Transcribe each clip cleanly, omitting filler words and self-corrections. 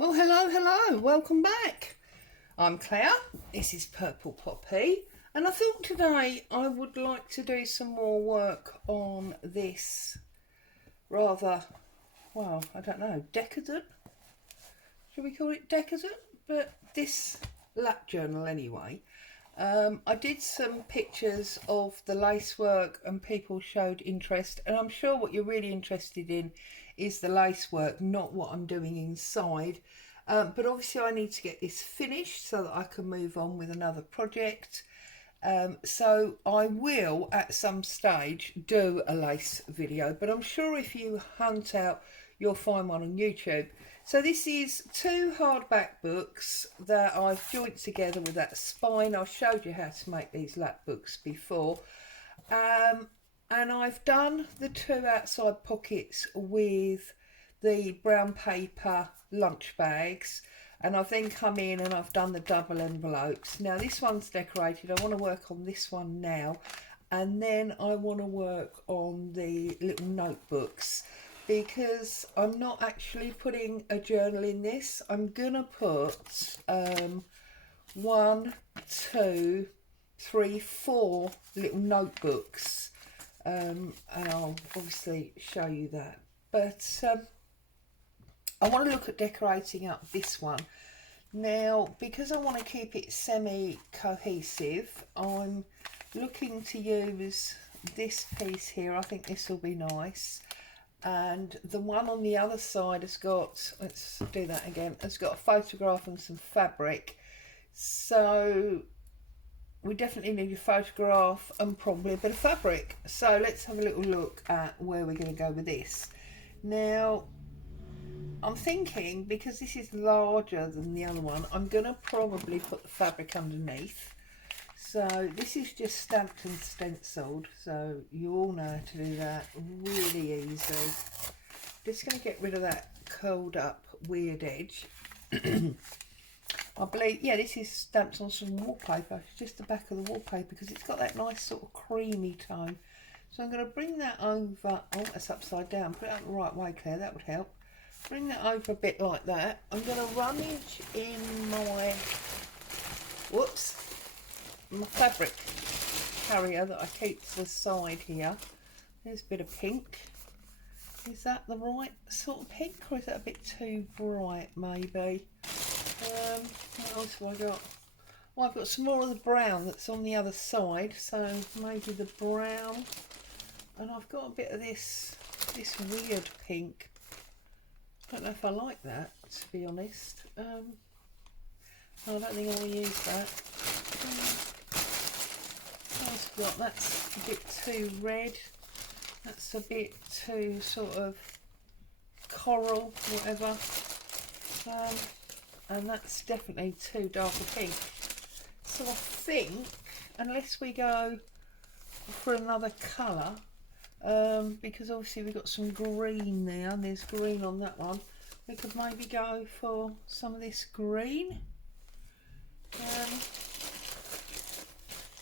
Well, hello, welcome back. I'm Claire, this is Purple Poppy, and I thought today I would like to do some more work on this rather, well, I don't know, decadent? Should we call it decadent? But this lap journal anyway. I did some pictures of the lacework and people showed interest, and I'm sure what you're really interested in is the lacework, not what I'm doing inside. But obviously I need to get this finished so that I can move on with another project. So I will at some stage do a lace video, but I'm sure if you hunt out you'll find one on YouTube. So this is two hardback books that I've joined together with that spine. I showed you how to make these lap books before. And I've done the two outside pockets with the brown paper lunch bags, and I've then come in and I've done the double envelopes. Now this one's decorated. I want to work on this one now, and then I want to work on the little notebooks, because I'm not actually putting a journal in this. I'm gonna put 1, 2, 3, 4 little notebooks, and I'll obviously show you that. But I want to look at decorating up this one. Now, because I want to keep it semi-cohesive, I'm looking to use this piece here. I think this will be nice. And the one on the other side has got, let's do that again, has got a photograph and some fabric. So we definitely need a photograph and probably a bit of fabric. So let's have a little look at where we're going to go with this. Now, I'm thinking, because this is larger than the other one, I'm going to probably put the fabric underneath. So this is just stamped and stenciled, so you all know how to do that really easy. Just going to get rid of that curled up weird edge. I believe, yeah, this is stamped on some wallpaper. It's just the back of the wallpaper because it's got that nice sort of creamy tone. So I'm going to bring that over. Oh, that's upside down. Put it out the right way, Claire, that would help. Bring that over a bit like that. I'm going to rummage in my, my fabric carrier that I keep to the side here. There's a bit of pink. Is that the right sort of pink, or is that a bit too bright maybe? What else have I got? Well, I've got some more of the brown that's on the other side, so maybe the brown. And I've got a bit of this weird pink. I don't know if I like that, to be honest. I don't think I will use that. What else have we got? That's a bit too red. That's a bit too sort of coral, whatever. And that's definitely too dark a pink. So I think, unless we go for another colour, because obviously we've got some green there, and there's green on that one, we could maybe go for some of this green.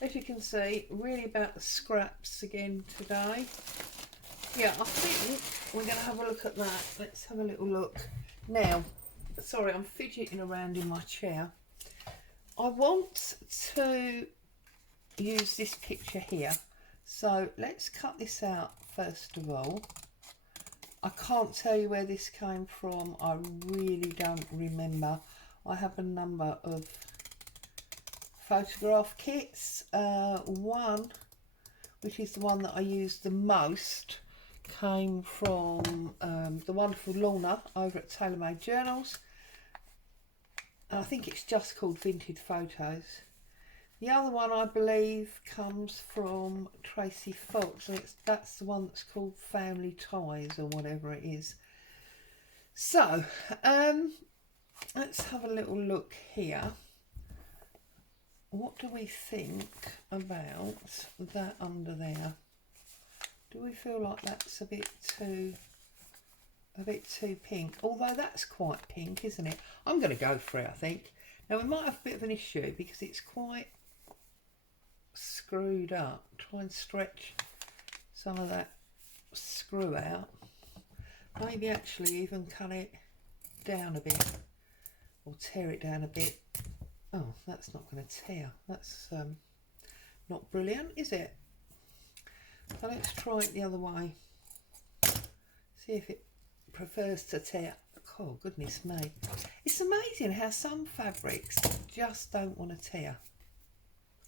As you can see, really about the scraps again today. Yeah, I think we're going to have a look at that. Let's have a little look. Now, sorry, I'm fidgeting around in my chair. I want to use this picture here. So let's cut this out first of all. I can't tell you where this came from. I really don't remember. I have a number of photograph kits. One, which is the one that I use the most, came from the wonderful Lorna over at Tailor Made Journals. I think it's just called Vintage Photos. The other one, I believe, comes from Tracy Fox, and that's the one that's called Family Ties or whatever it is. So, let's have a little look here. What do we think about that under there? Do we feel like that's a bit too pink? Although that's quite pink, isn't it? I'm going to go for it, I think. Now, we might have a bit of an issue because it's quite screwed up. Try and stretch some of that screw out. Maybe actually even cut it down a bit. or tear it down a bit. Oh, that's not going to tear. That's not brilliant, is it? So let's try it the other way. See if it prefers to tear. Oh, goodness me. It's amazing how some fabrics just don't want to tear.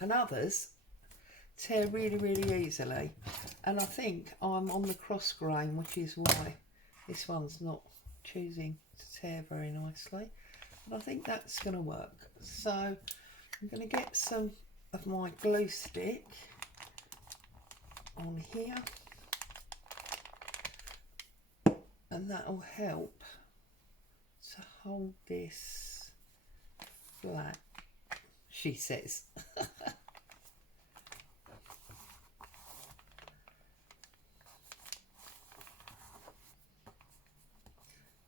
And others tear really, really easily. And I think I'm on the cross grain, which is why this one's not choosing to tear very nicely. And I think that's going to work. So I'm going to get some of my glue stick on here. And that will help to hold this flat, she says.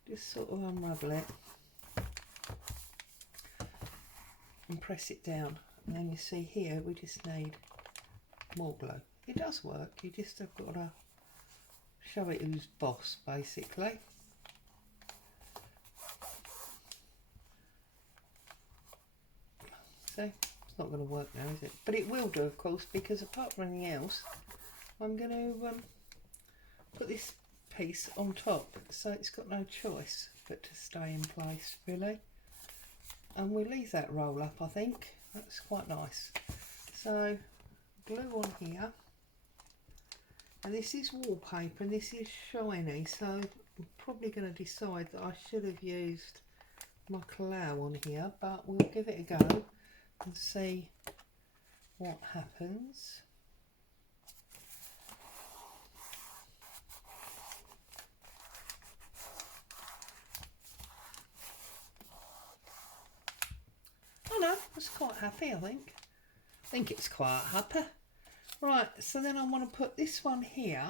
Just sort of unravel it and press it down, and then you see here we just need more glue. It does work, you just have got to show it who's boss, basically. See, it's not going to work now, is it? But it will do, of course, because apart from anything else, I'm going to put this piece on top, so it's got no choice but to stay in place, really. And we'll leave that roll up, I think. That's quite nice. So glue on here, and this is wallpaper and this is shiny, so I'm probably going to decide that I should have used my clow on here, but we'll give it a go and see what happens. Oh no, I was quite happy, I think. I think it's quite happy. Right, so then I want to put this one here,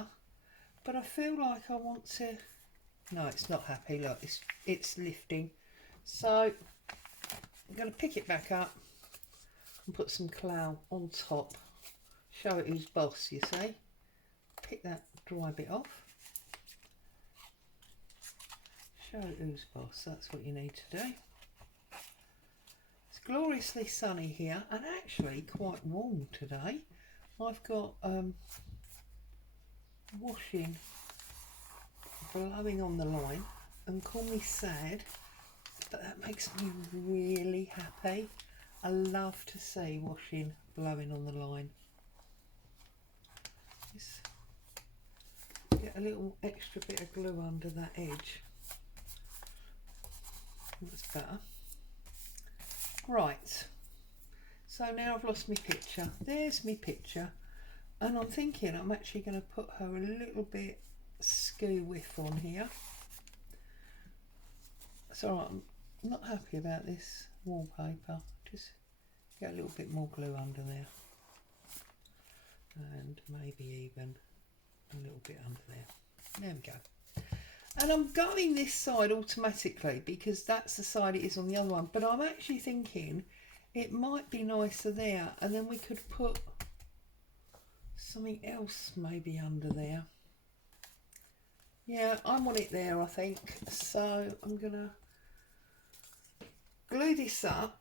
but I feel like I want to... No, it's not happy, look, it's lifting. So I'm going to pick it back up and put some clow on top. Show it who's boss, you see. Pick that dry bit off. Show it who's boss, that's what you need to do. It's gloriously sunny here and actually quite warm today. I've got washing blowing on the line, and call me sad, but that makes me really happy. I love to see washing blowing on the line. Just get a little extra bit of glue under that edge. That's better. Right, so now I've lost my picture. There's my picture, and I'm thinking I'm actually going to put her a little bit skew width on here. It's alright, I'm not happy about this wallpaper. Just get a little bit more glue under there, and maybe even a little bit under there. There we go. And I'm going this side automatically because that's the side it is on the other one, but I'm actually thinking it might be nicer there, and then we could put something else maybe under there. Yeah, I want it there, I think. So I'm gonna glue this up.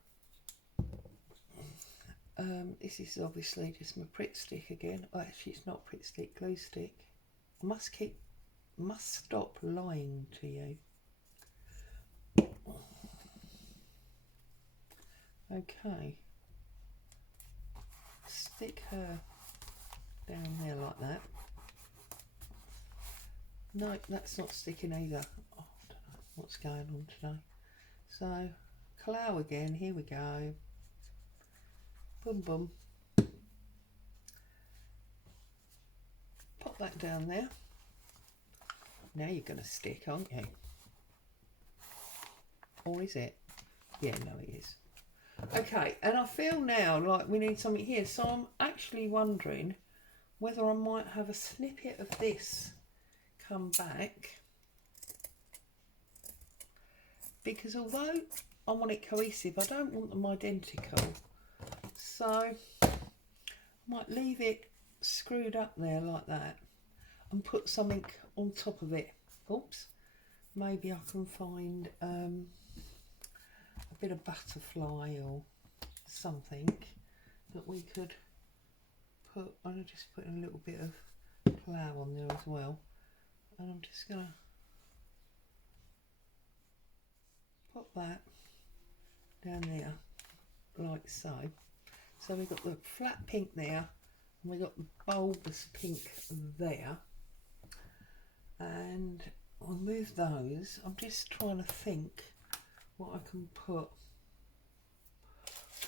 This is obviously just my Pritt stick again. Oh, actually it's not Pritt stick, glue stick. I must stop lying to you. Okay. Stick her down there like that. No, that's not sticking either. Oh, I don't know what's going on today. So, clow again, here we go. Boom, boom. Pop that down there. Now you're going to stick, aren't you? Or is it? Yeah, no, it is. Okay, and I feel now like we need something here. So I'm actually wondering whether I might have a snippet of this come back. Because although I want it cohesive, I don't want them identical. So I might leave it screwed up there like that and put something on top of it. Oops. Maybe I can find a bit of butterfly or something that we could put. I'm just putting a little bit of flower on there as well, and I'm just gonna pop that down there like so. So we've got the flat pink there, and we've got the bulbous pink there, and I'll move those. I'm just trying to think what I can put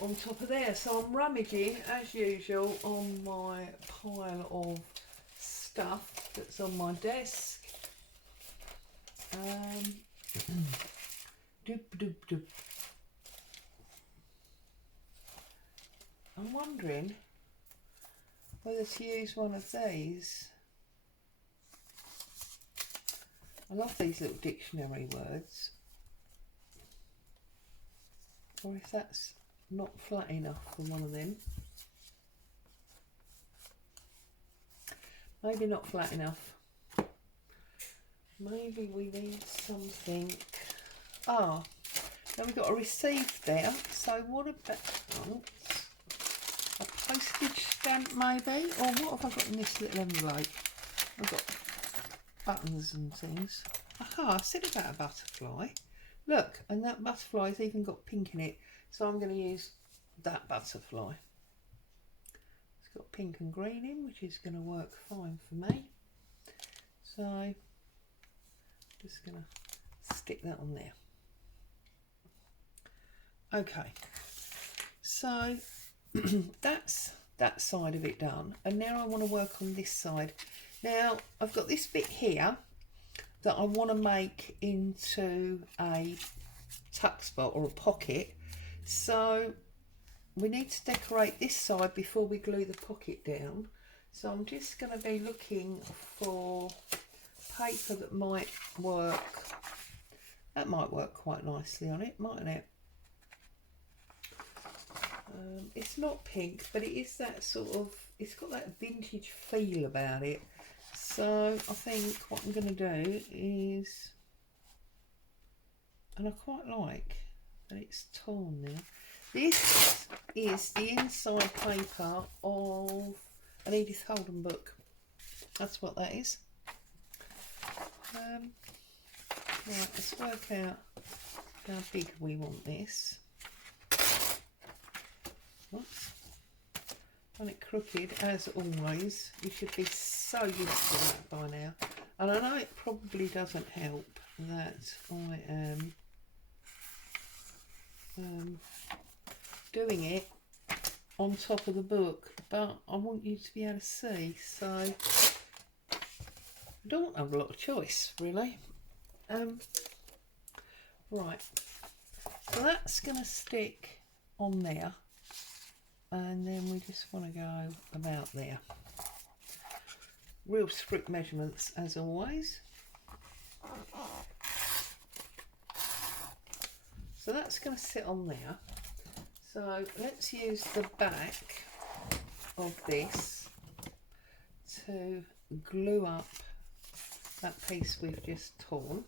on top of there. So I'm rummaging as usual on my pile of stuff that's on my desk. Doop, doop, doop. I'm wondering whether to use one of these. I love these little dictionary words. Or if that's not flat enough for one of them. Maybe not flat enough. Maybe we need something. Ah, now we've got a receipt there. So what about a postage stamp maybe? Or what have I got in this little envelope? I've got buttons and things. Aha, I said about a butterfly. Look, and that butterfly's even got pink in it. So I'm going to use that butterfly. It's got pink and green in, which is going to work fine for me. So just going to stick that on there. Okay, so that's that side of it done, and now I want to work on this side. Now I've got this bit here that I want to make into a tuck spot or a pocket, so we need to decorate this side before we glue the pocket down. So I'm just going to be looking for paper that might work. That might work quite nicely on it, mightn't it? It's not pink, but it is that sort of, it's got that vintage feel about it. So I think what I'm going to do is, and I quite like that it's torn there. This is the inside paper of an Edith Holden book. That's what that is. Right, let's work out how big we want this. Oops. Done it crooked as always. You should be so used to that by now. And I know it probably doesn't help that I am doing it on top of the book, but I want you to be able to see, so I don't have a lot of choice really. Right, so that's going to stick on there, and then we just want to go about there. Real strict measurements as always. So that's going to sit on there. So let's use the back of this to glue up that piece we've just torn.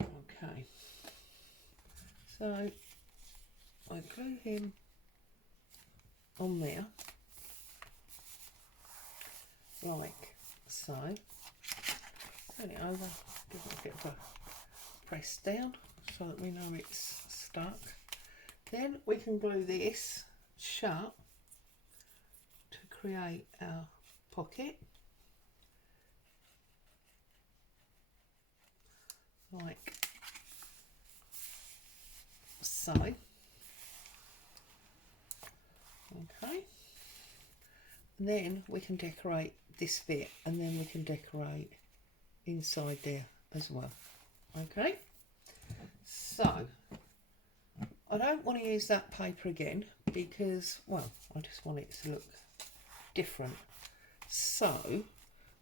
Okay, so I glue him on there like so. Turn it over, give it a bit of a press down so that we know it's stuck. Then we can glue this shut to create our pocket, like so. Okay, and then we can decorate this bit, and then we can decorate inside there as well. Okay, so I don't want to use that paper again because, well, I just want it to look different. So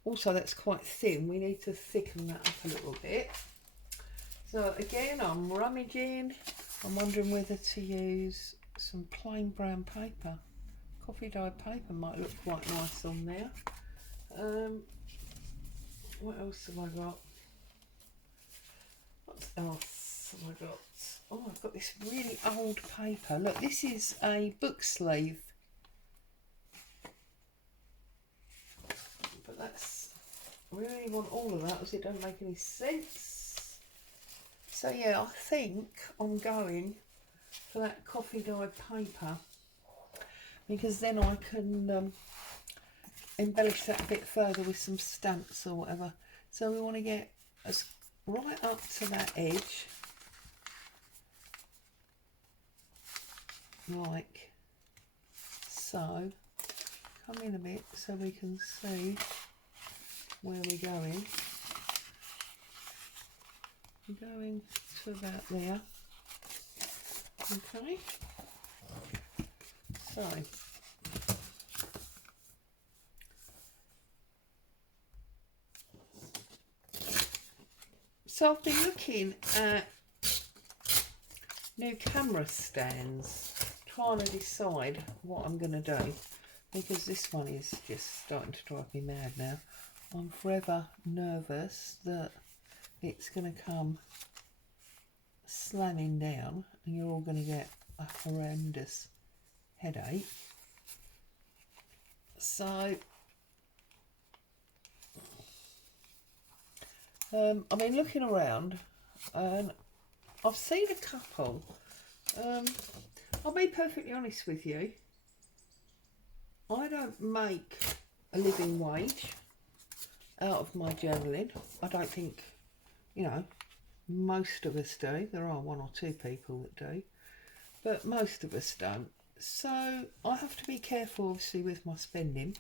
also that's quite thin, we need to thicken that up a little bit. So again, I'm rummaging. I'm wondering whether to use some plain brown paper. Coffee dyed paper might look quite nice on there. What else have I got? What else have I got? Oh, I've got this really old paper. Look, this is a book sleeve. But that's, I really want all of that, because it don't make any sense. So yeah, I think I'm going for that coffee dyed paper, because then I can embellish that a bit further with some stamps or whatever. So we want to get us right up to that edge, like so. Come in a bit so we can see where we're going. We're going to about there. Okay. So I've been looking at new camera stands, trying to decide what I'm going to do, because this one is just starting to drive me mad now. I'm forever nervous that it's going to come slamming down and you're all going to get a horrendous headache. So I've been looking around and I've seen a couple. I'll be perfectly honest with you, I don't make a living wage out of my journaling. I don't think, you know, most of us do. There are one or two people that do, but most of us don't. So I have to be careful, obviously, with my spending.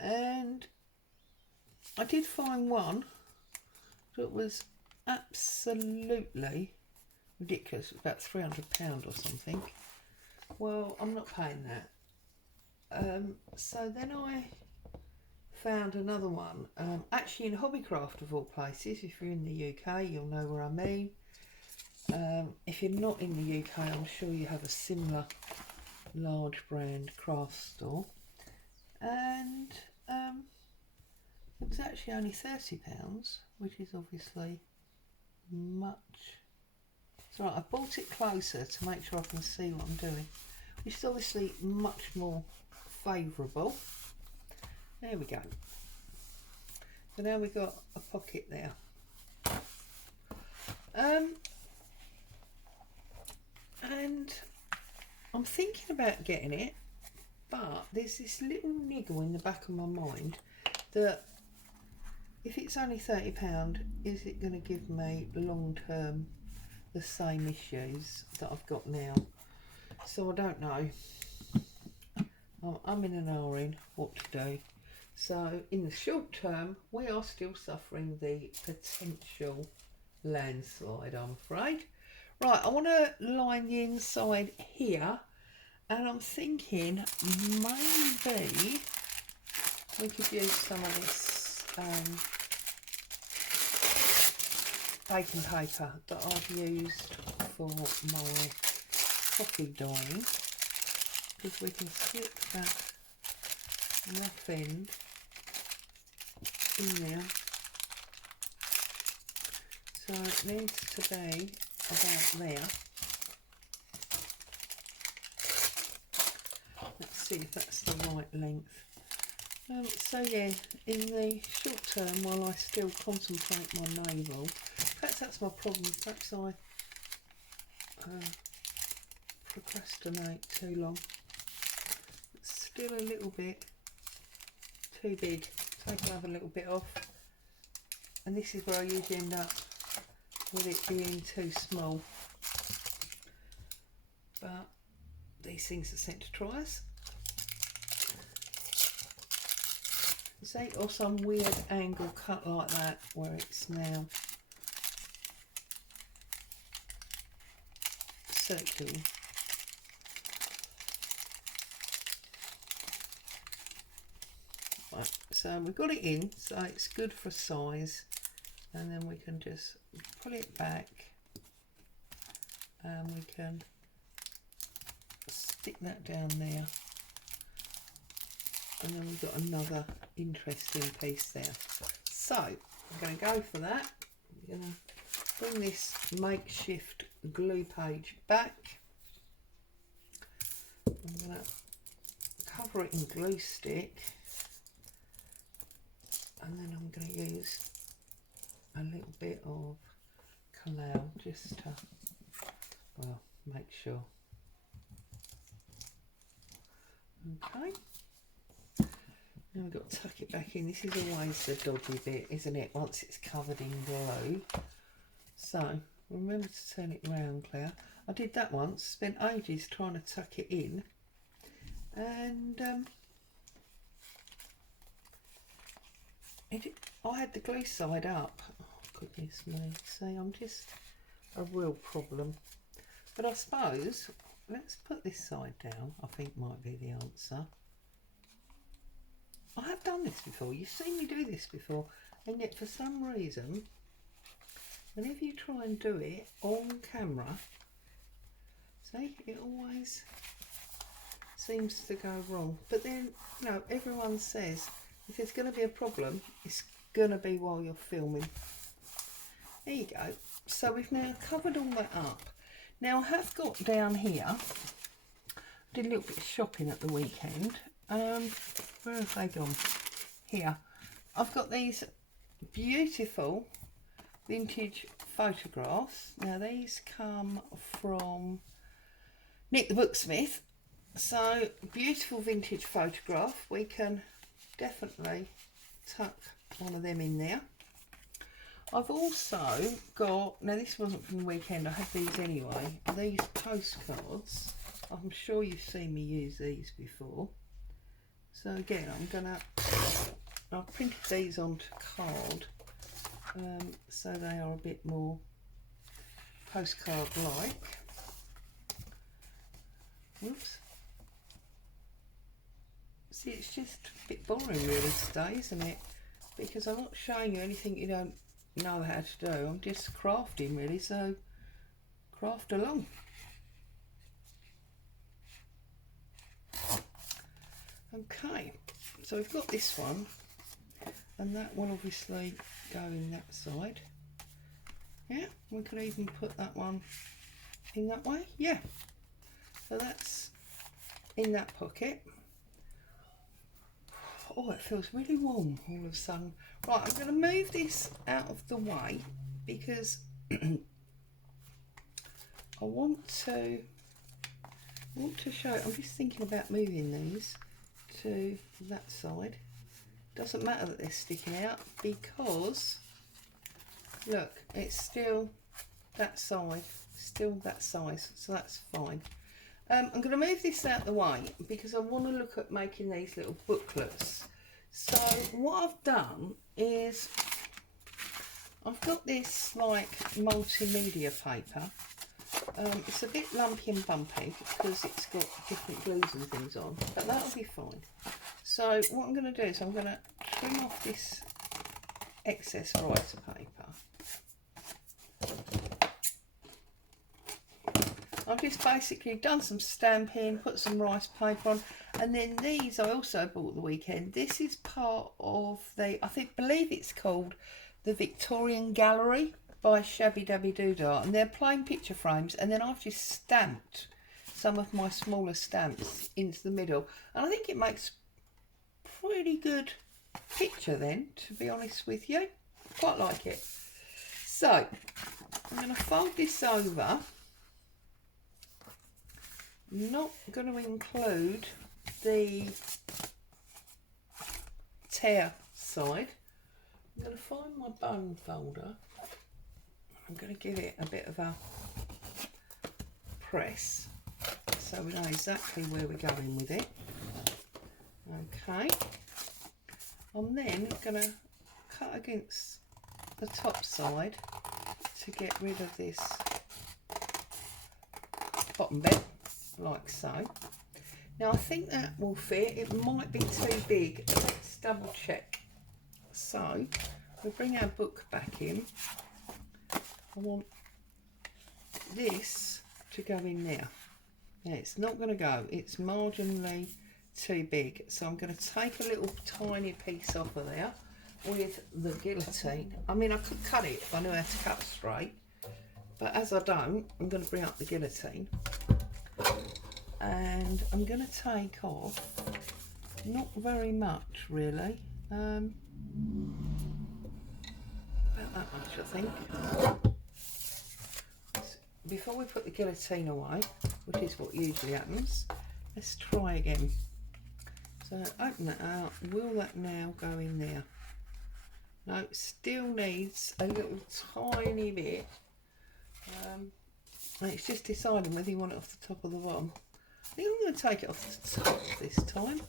And I did find one that was absolutely ridiculous. It was about £300 or something. Well, I'm not paying that. So then I found another one, actually in Hobbycraft of all places. If you're in the UK, you'll know where I mean. If you're not in the UK, I'm sure you have a similar large brand craft store. And it was actually only £30, which is obviously much. It's right, I brought it closer to make sure I can see what I'm doing, which is obviously much more favourable. There we go. So now we've got a pocket there. And I'm thinking about getting it, but there's this little niggle in the back of my mind that if it's only £30, is it going to give me long term the same issues that I've got now? So I don't know. I'm in an ahhing what to do. So in the short term, we are still suffering the potential landslide, I'm afraid. Right, I want to line the inside here, and I'm thinking maybe we could use some of this baking paper that I've used for my coffee dyeing, because we can slip that rough end in there. So it needs to be about there. Let's see if that's the right length. So yeah, in the short term, while I still contemplate my navel, perhaps that's my problem, perhaps I procrastinate too long. It's still a little bit too big, so I can have a little bit off. And this is where I usually end up with it being too small. But these things are sent to try us. See, or some weird angle cut like that where it's now circular. Right, so we've got it in, so it's good for size, and then we can just pull it back and we can stick that down there. and then we've got another interesting piece there. So I'm going to go for that. I'm going to bring this makeshift glue page back. I'm going to cover it in glue stick, and then I'm going to use a little bit of Colour just to, well, make sure. Okay. Now we've got to tuck it back in. This is always the dodgy bit, isn't it, once it's covered in glue. So remember to turn it around, Claire. I did that once, spent ages trying to tuck it in, and I had the glue side up. Oh, goodness me. See, I'm just a real problem. But I suppose, let's put this side down, I think might be the answer. I have done this before, you've seen me do this before, and yet for some reason, whenever you try and do it on camera, see, it always seems to go wrong. But then, you know, everyone says if there's going to be a problem, it's going to be while you're filming. There you go. So we've now covered all that up. Now I have got down here, I did a little bit of shopping at the weekend. Where have they gone? Here. I've got these beautiful vintage photographs. Now these come from Nick the Booksmith. So beautiful vintage photograph. We can definitely tuck one of them in there. I've also got, now this wasn't from the weekend, I had these anyway, these postcards. I'm sure you've seen me use these before. So again, I've printed these onto card, so they are a bit more postcard-like. Whoops. See, it's just a bit boring really today, isn't it? Because I'm not showing you anything you don't know how to do. I'm just crafting really, so craft along. Okay, so we've got this one, and that will obviously go in that side. Yeah, we could even put that one in that way. Yeah, so that's in that pocket. Oh, it feels really warm all of a sudden. Right, I'm going to move this out of the way because I want to show, I'm just thinking about moving these to that side. Doesn't matter that they're sticking out because look, it's still that size, so that's fine. I'm going to move this out the way because I want to look at making these little booklets. So what I've done is I've got this like multimedia paper. It's a bit lumpy and bumpy because it's got different glues and things on, but that'll be fine. So what I'm going to do is I'm going to trim off this excess writer paper. I've just basically done some stamping, put some rice paper on, and then these I also bought the weekend. This is part of the, believe it's called the Victorian Gallery by Shabby Dabby Doodah, and they're plain picture frames, and then I've just stamped some of my smaller stamps into the middle, and I think it makes pretty good picture then, to be honest with you. Quite like it. So I'm going to fold this over. Not going to include the tear side. I'm going to find my bone folder. I'm going to give it a bit of a press so we know exactly where we're going with it. Okay. I'm then going to cut against the top side to get rid of this bottom bit, like so. Now I think that will fit. It might be too big. Let's double check. So we'll bring our book back in. I want this to go in there. Now it's not going to go. It's marginally too big, so I'm going to take a little tiny piece off of there with the guillotine. I mean, I could cut it if I knew how to cut straight, but as I don't, I'm going to bring up the guillotine and I'm going to take off not very much really, about that much I think. Before we put the guillotine away, which is what usually happens, let's try again. So open that out. Will that now go in there? No, it still needs a little tiny bit. And it's just deciding whether you want it off the top or the bottom. I think I'm going to take it off the top this time.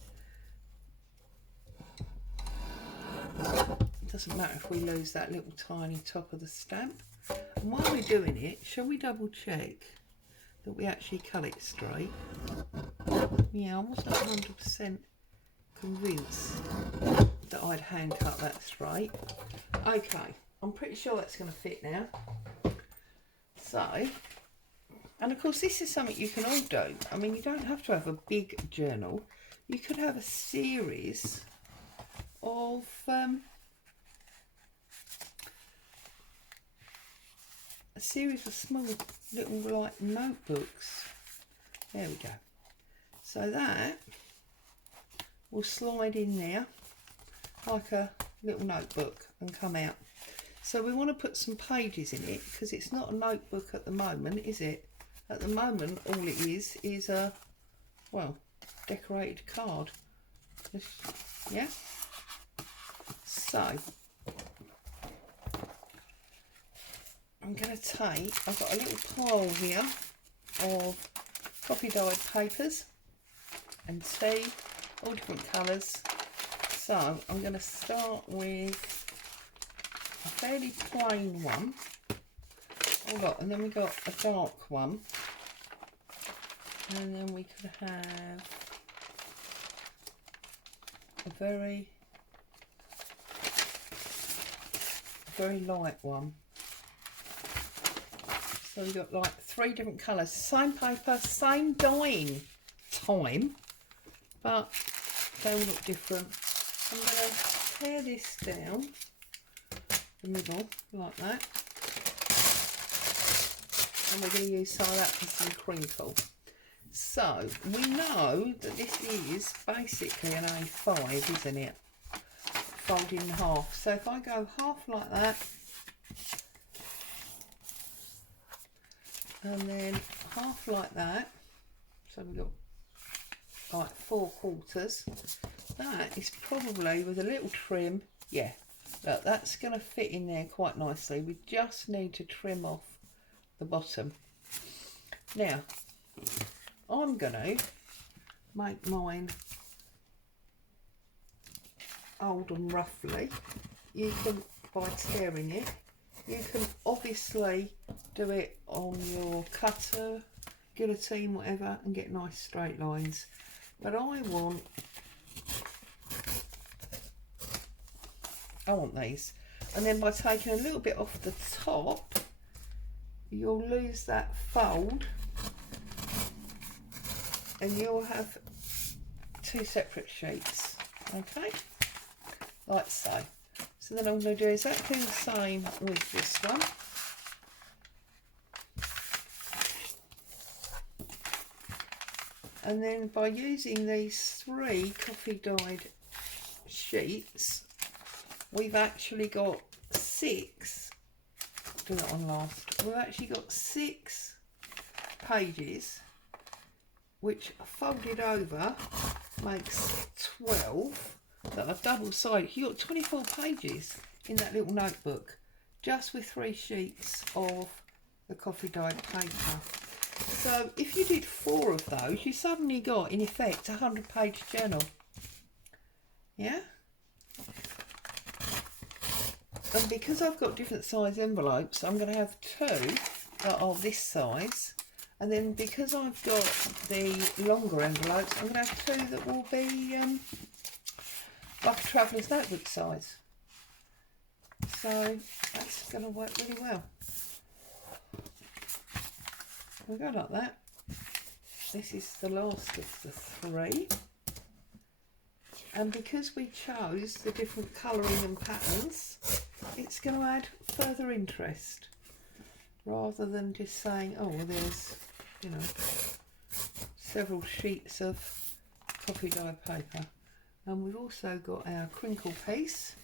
It doesn't matter if we lose that little tiny top of the stamp. And while we're doing it, shall we double check that we actually cut it straight? Yeah, I wasn't 100% convinced that I'd hand cut that straight. Okay, I'm pretty sure that's going to fit now. So, and of course this is something you can all do. I mean, you don't have to have a big journal. You could have a series of small little like notebooks. There we go. So that will slide in there like a little notebook and come out. So we want to put some pages in it because it's not a notebook at the moment, is it? At the moment all it is a, well, decorated card. Yeah? So I'm going to take, I've got a little pile here of coffee dyed papers and tea, all different colours. So I'm going to start with a fairly plain one. Oh look, and then we got a dark one, and then we could have a very light one. So we've got like 3 different colours, same paper, same dyeing time, but they all look different. I'm going to tear this down the middle like that, and we're going to use some of that for some crinkle. So we know that this is basically an A5, isn't it? Folded in half. So if I go half like that, and then half like that, so we've got like 4/4. That is probably, with a little trim, yeah, look, that's going to fit in there quite nicely. We just need to trim off the bottom. Now I'm going to make mine old and roughly. You can, by tearing it, you can obviously do it on your cutter, guillotine, whatever, and get nice straight lines. But I want these. And then by taking a little bit off the top, you'll lose that fold and you'll have 2 separate sheets, okay, like so. So then I'm going to do exactly the same with this one. And then by using these 3 coffee dyed sheets, we've actually got 6, do that one last, we've actually got 6 pages, which folded over makes 12, that are double sided. You've got 24 pages in that little notebook, just with 3 sheets of the coffee dyed paper. So if you did 4 of those, you suddenly got, in effect, a 100-page journal. Yeah? And because I've got different size envelopes, I'm going to have 2 that are this size. And then because I've got the longer envelopes, I'm going to have 2 that will be like a traveller's notebook size. So that's going to work really well. We'll go like that. This is the last of the 3. And because we chose the different colouring and patterns, it's going to add further interest rather than just saying, oh, well, there's, you know, several sheets of coffee dye paper. And we've also got our crinkle piece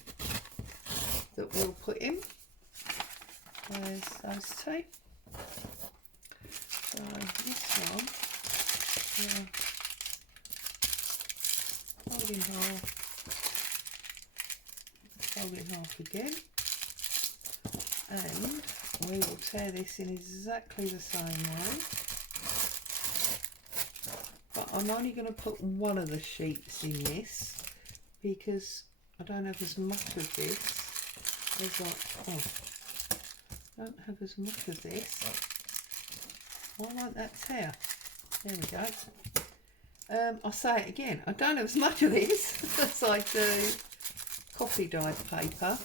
that we'll put in. There's those two. So this one, yeah, fold in half, fold in half again, and we will tear this in exactly the same way. But I'm only going to put one of the sheets in this because I don't have as much of this as don't have as much of this. Why won't that tear? There we go. I'll say it again. I don't have as much of this as I do coffee dyed paper.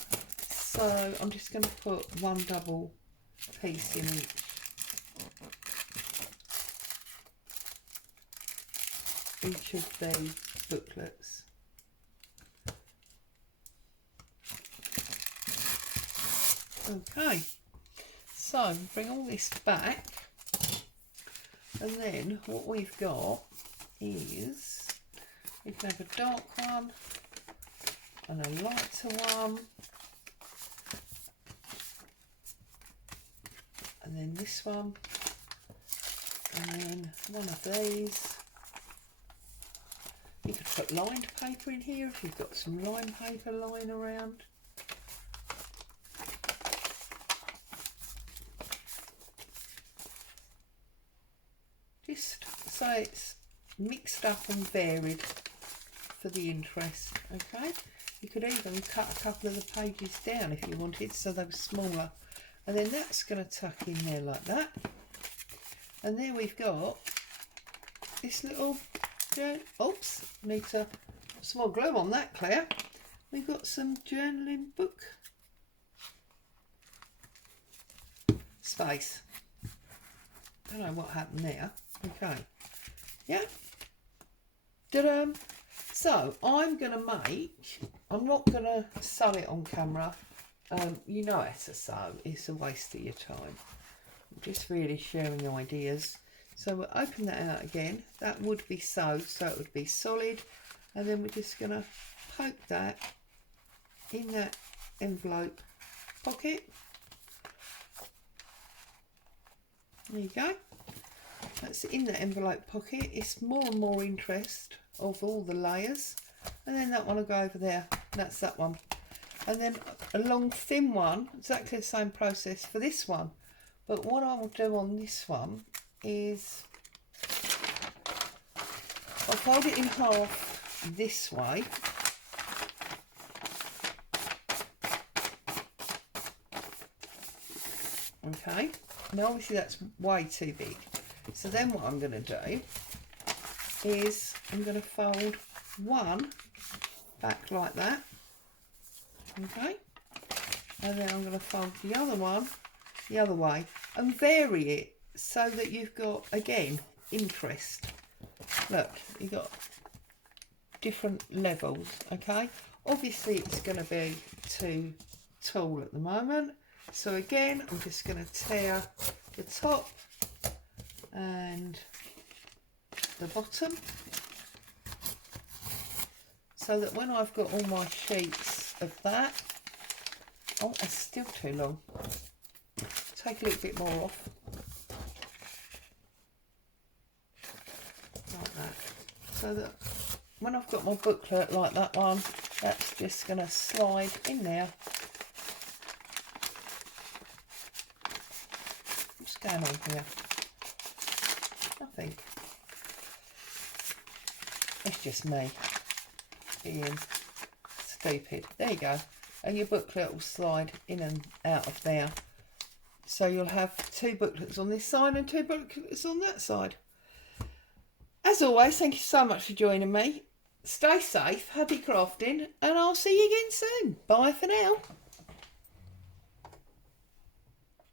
So I'm just going to put one double piece in each of the booklets. Okay, so bring all this back, and then what we've got is we can have a dark one and a lighter one, and then this one, and then one of these. You could put lined paper in here if you've got some lined paper lying around. Just so it's mixed up and varied for the interest, okay? You could even cut a couple of the pages down if you wanted so they were smaller. And then that's going to tuck in there like that. And there we've got this little, oops, need to put some more glue on that, Claire. We've got some journaling book space. Don't know what happened there. Okay, yeah. Ta-da! So I'm going to I'm not going to sew it on camera. You know how to sew, it's a waste of your time. I'm just really sharing ideas. So we'll open that out again. That would be sewed, so it would be solid. And then we're just going to poke that in that envelope pocket. There you go. That's in the envelope pocket. It's more and more interest of all the layers. And then that one will go over there. That's that one. And then a long thin one, exactly the same process for this one. But what I will do on this one is I'll fold it in half this way. Okay. Now obviously that's way too big. So then what I'm going to do is I'm going to fold one back like that, okay, and then I'm going to fold the other one the other way and vary it so that you've got, again, interest. Look, you've got different levels, okay. Obviously it's going to be too tall at the moment, so again I'm just going to tear the top and the bottom so that when I've got all my sheets of that, oh, that's still too long, take a little bit more off like that, so that when I've got my booklet like that one, that's just going to slide in there. What's going on here? Nothing. It's just me being stupid. There you go. And your booklet will slide in and out of there. So you'll have two booklets on this side and two booklets on that side. As always, thank you so much for joining me. Stay safe, happy crafting, and I'll see you again soon. Bye for now.